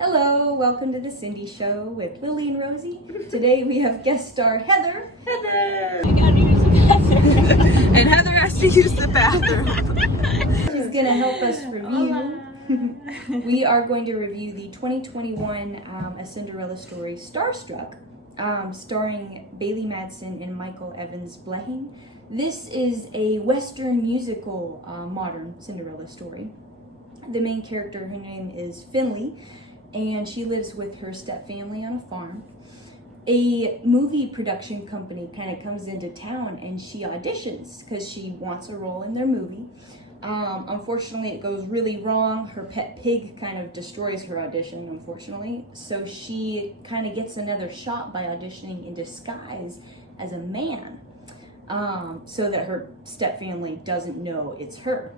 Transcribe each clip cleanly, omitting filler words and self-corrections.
Hello, welcome to the Cindy Show with Lily and Rosie. Today we have guest star Heather. Heather! You gotta use the bathroom. And Heather has to use the bathroom. She's gonna help us review. We are going to review the 2021 A Cinderella Story-Starstruck, starring Bailey Madsen and Michael Evans Blehing. This is a Western musical modern Cinderella story. The main character, her name is Finley, and she lives with her stepfamily on a farm. A movie production company kind of comes into town and she auditions because she wants a role in their movie. Unfortunately, it goes really wrong. Her pet pig kind of destroys her audition, unfortunately. So she kind of gets another shot by auditioning in disguise as a man, so that her stepfamily doesn't know it's her.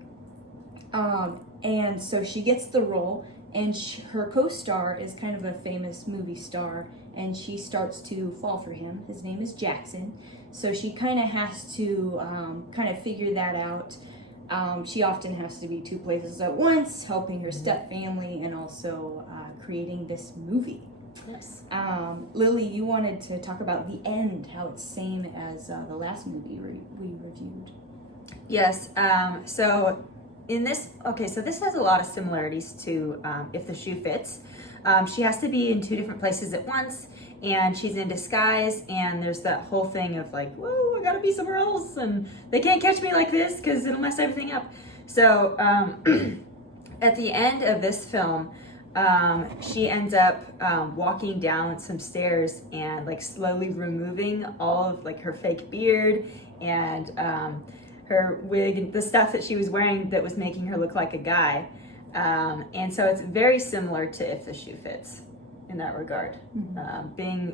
And so she gets the role, and her co-star is kind of a famous movie star, and she starts to fall for him. His name is Jackson. So she kind of has to kind of figure that out. She often has to be two places at once, helping her stepfamily and also creating this movie. Yes. Lily, you wanted to talk about the end, how it's same as the last movie we reviewed. Yes. So this has a lot of similarities to If the Shoe Fits. She has to be in two different places at once, and she's in disguise, and there's that whole thing of like, whoa, I gotta be somewhere else, and they can't catch me like this because it'll mess everything up. So at the end of this film, she ends up walking down some stairs and like slowly removing all of like her fake beard and her wig and the stuff that she was wearing that was making her look like a guy. And so it's very similar to If the Shoe Fits in that regard.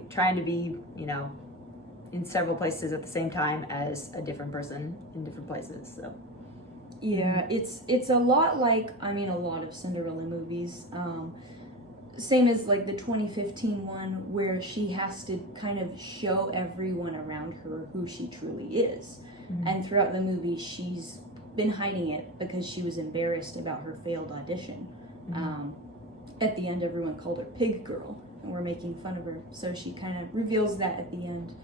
Trying to be, in several places at the same time as a different person in different places. So yeah, it's a lot like, a lot of Cinderella movies. Same as like the 2015 one where she has to kind of show everyone around her who she truly is. And throughout the movie, she's been hiding it because she was embarrassed about her failed audition. At the end, everyone called her Pig Girl, and we're making fun of her. So she kind of reveals that at the end.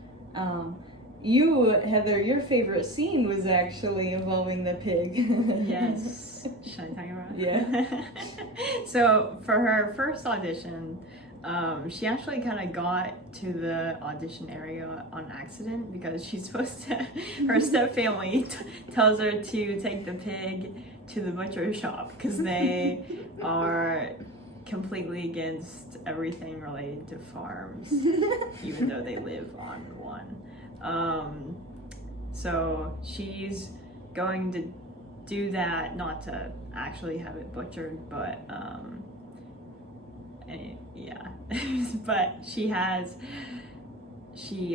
You, Heather, your favorite scene was actually involving the pig. Yes. Should I talk about it? Yeah. So for her first audition, she actually kind of got to the audition area on accident because she's supposed to, her stepfamily tells her to take the pig to the butcher shop because they are completely against everything related to farms, even though they live on one. So she's going to do that, not to actually have it butchered, but but she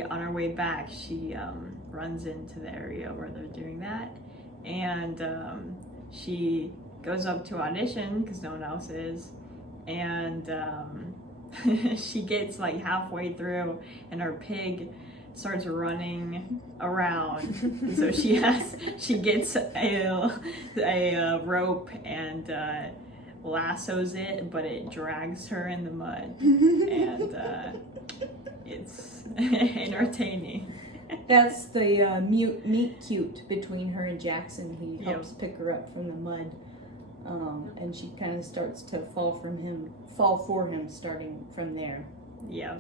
on her way back, she runs into the area where they're doing that, and she goes up to audition because no one else is, and she gets like halfway through and her pig starts running around. So she gets a rope and lassos it, but it drags her in the mud, and it's entertaining. That's the meet cute between her and Jackson. He helps pick her up from the mud, and she kind of starts to fall for him starting from there. Yeah.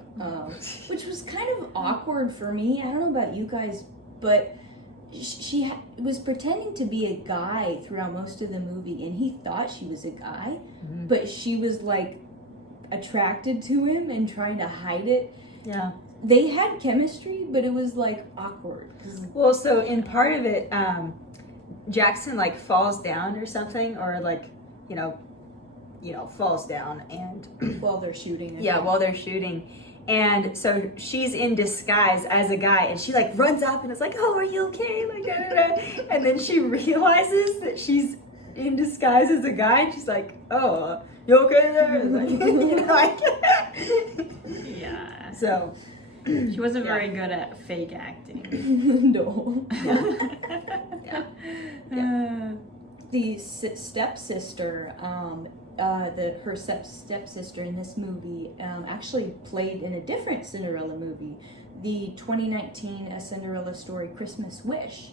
Which was kind of awkward for me. I don't know about you guys, but she was pretending to be a guy throughout most of the movie, and he thought she was a guy, but she was like attracted to him and trying to hide it. yeah. They had chemistry, but it was like awkward. Well, so in part of it, Jackson like falls down or something, or like falls down and While they're shooting. while they're shooting. And so she's in disguise as a guy, and she like runs up and is like, "Oh, are you okay?" Like, da, da, da. And then she realizes that she's in disguise as a guy, and she's like, "Oh, you okay there?" Like, Yeah. So She wasn't very good at fake acting. No. yeah. The stepsister her stepsister in this movie actually played in a different Cinderella movie, the 2019 A Cinderella Story Christmas Wish.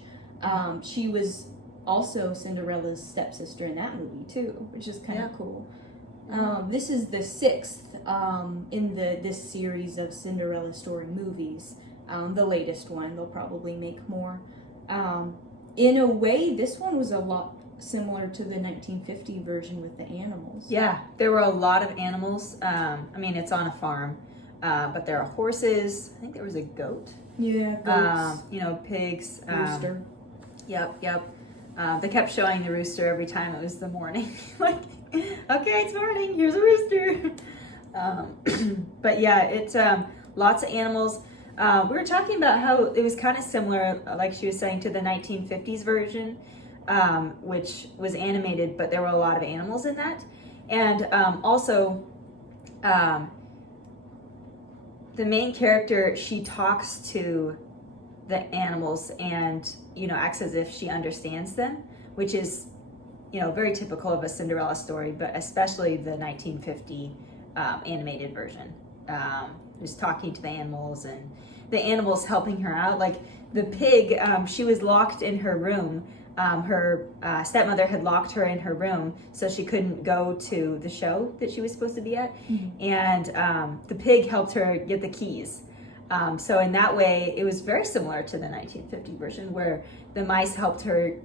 She was also Cinderella's stepsister in that movie too, which is kind of cool. This is the 6th in this series of Cinderella Story movies. The latest one. They'll probably make more. In a way, this one was a lot similar to the 1950 version with the animals. Yeah, there were a lot of animals. I mean, it's on a farm, but there are horses. I think there was a goat. Yeah, goats. Pigs. Rooster. Yep. They kept showing the rooster every time it was the morning. Like, okay, it's morning. Here's a rooster. But yeah, it's lots of animals. We were talking about how it was kind of similar, like she was saying, to the 1950s version, which was animated, but there were a lot of animals in that. And also, the main character, she talks to the animals and, acts as if she understands them, which is, very typical of a Cinderella story, but especially the 1950 animated version. Just talking to the animals and the animals helping her out. Like the pig, she was locked in her room. Her stepmother had locked her in her room so she couldn't go to the show that she was supposed to be at. Mm-hmm. And the pig helped her get the keys. So in that way, it was very similar to the 1950 version where the mice helped her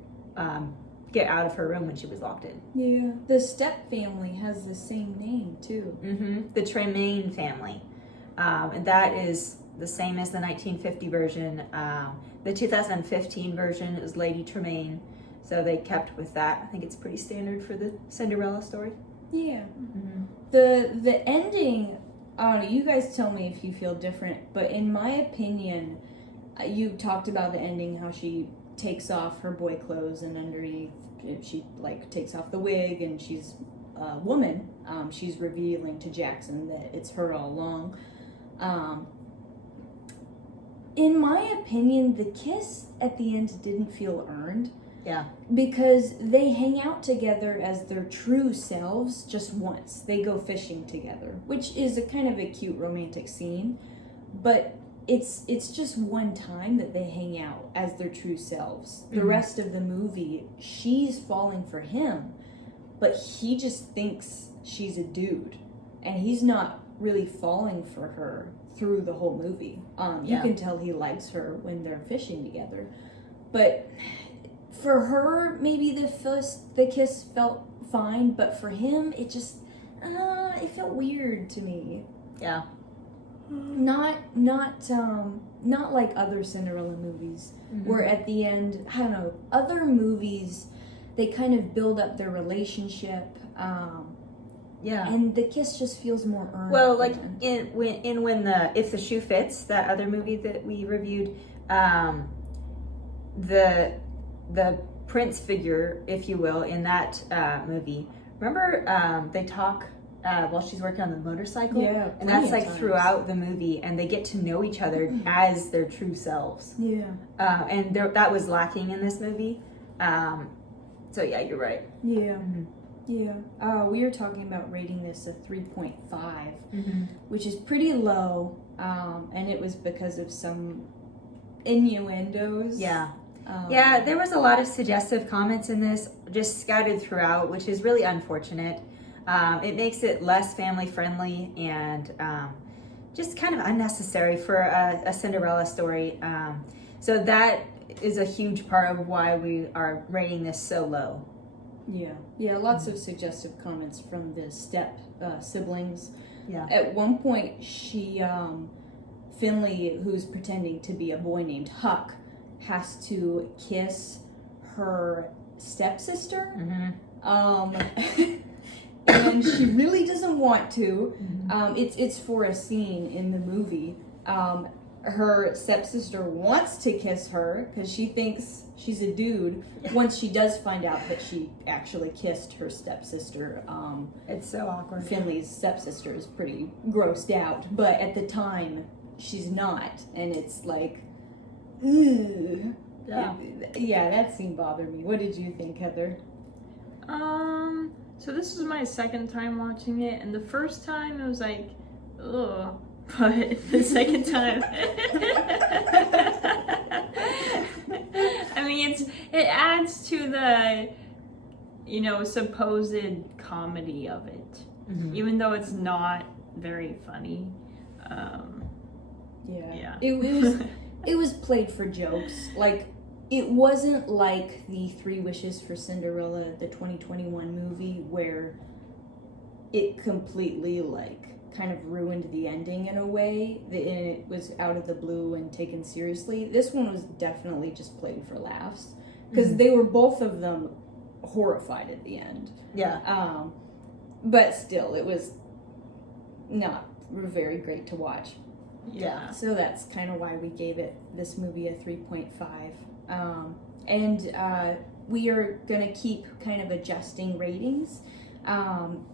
get out of her room when she was locked in. Yeah. The step family has the same name too. Mm-hmm. The Tremaine family. And that is the same as the 1950 version. The 2015 version is Lady Tremaine, so they kept with that. I think it's pretty standard for the Cinderella story. Yeah. Mm-hmm. The ending, I don't know, you guys tell me if you feel different, but in my opinion, you talked about the ending, how she takes off her boy clothes and underneath she takes off the wig and she's a woman. She's revealing to Jackson that it's her all along. In my opinion, the kiss at the end didn't feel earned. Yeah. Because they hang out together as their true selves just once. They go fishing together, which is a kind of a cute romantic scene. But it's just one time that they hang out as their true selves. The rest of the movie, she's falling for him, but he just thinks she's a dude. And he's not really falling for her through the whole movie. You can tell he likes her when they're fishing together. But for her, maybe the kiss felt fine, but for him, it just, it felt weird to me. Yeah. Not like other Cinderella movies, where at the end, I don't know, other movies, they kind of build up their relationship, yeah, and the kiss just feels more earned. Well, like If the Shoe Fits, that other movie that we reviewed, the prince figure, if you will, in that movie. Remember, they talk while she's working on the motorcycle, and that's like throughout the movie, and they get to know each other as their true selves. Yeah, and that was lacking in this movie. So yeah, you're right. Yeah. Mm-hmm. Yeah, we were talking about rating this a 3.5, which is pretty low, and it was because of some innuendos. Yeah. There was a lot of suggestive comments in this, just scattered throughout, which is really unfortunate. It makes it less family friendly and just kind of unnecessary for a Cinderella story. So that is a huge part of why we are rating this so low. Yeah, lots of suggestive comments from the step siblings. Yeah. At one point, Finley, who's pretending to be a boy named Huck, has to kiss her stepsister. And she really doesn't want to. It's for a scene in the movie. Her stepsister wants to kiss her because she thinks she's a dude. Once she does find out that she actually kissed her stepsister, it's so awkward. Finley's stepsister is pretty grossed out, but at the time she's not, and it's like, ugh. Yeah, that scene bothered me. What did you think, Heather? So this was my second time watching it, and the first time it was like, ugh. But the second time, I mean, it adds to the, you know, supposed comedy of it, even though it's not very funny. Yeah. It was played for jokes. Like, it wasn't like the 3 Wishes for Cinderella, the 2021 movie, where it completely, like, kind of ruined the ending in a way, and it was out of the blue and taken seriously. This one was definitely just played for laughs, because they were both of them horrified at the end. Yeah. But still, it was not very great to watch. Yeah. So that's kind of why we gave this movie a 3.5. And we are going to keep kind of adjusting ratings.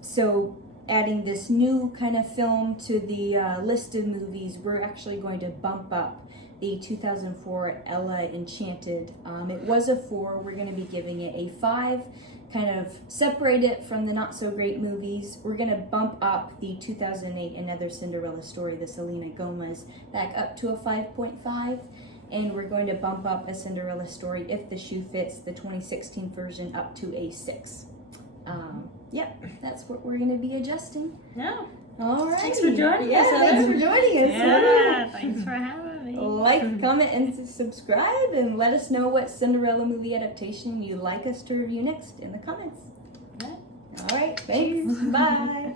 So adding this new kind of film to the list of movies, we're actually going to bump up the 2004 Ella Enchanted. It was a 4. We're going to be giving it a 5. Kind of separate it from the not so great movies. We're going to bump up the 2008 Another Cinderella Story, the Selena Gomez, back up to a 5.5. And we're going to bump up A Cinderella Story, If the Shoe Fits, the 2016 version, up to a 6. Yep, that's what we're going to be adjusting. Yeah. All right. Thanks for joining us. Thanks for joining us. Yeah, thanks for having me. Like, comment, and subscribe, and let us know what Cinderella movie adaptation you'd like us to review next in the comments. Yeah. All right, thanks. Bye.